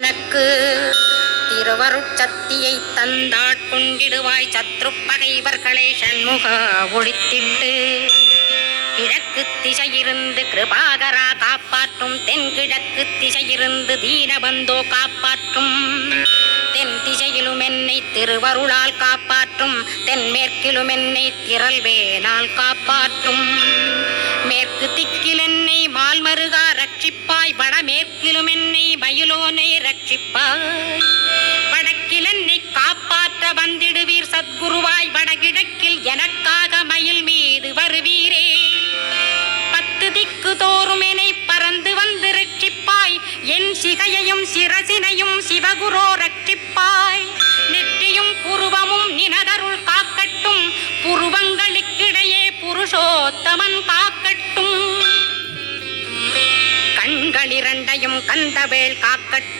எனக்கு திருவருட்சத்தியை தந்தாட்கொண்டிடுவாய் சத்ரு பகைவர்களை சண்முக ஒழித்திட்டு கிழக்கு திசையிருந்து கிருபாகரா காப்பாற்றும் தென்கிழக்கு திசையிருந்து தீனபந்தோ காப்பாற்றும் தென் திசையிலும் என்னை திருவருளால் காப்பாற்றும் தென்மேற்கிலும் என்னை திரள்வேனால் காப்பாற்றும் மேற்கு திக்கில் என்னை மால்மருகா ரட்சிப்பாய் வடமேற்கிலும் என்னை மயிலோனை ரட்சிப்பாய் வடக்கில் என்னை காப்பாற்ற வந்திடுவீர் சத்குருவாய் வடகிழக்கில் எனக்காக மயில் மீது வருவீரே பத்து திக்கு தோறும் என்னை பறந்து வந்து ரட்சிப்பாய் என் சிகையையும் சிரசினையும் சிவகுரோ ரட்சிப்பாய் நெற்றியும் புருவமும் நினதருள் காக்கட்டும் புருவங்களுக்கிடையே புருஷோத்தமன் காக்கட்டும் கண்கள் இரண்டையும் கந்தவேல் காக்கட்டும்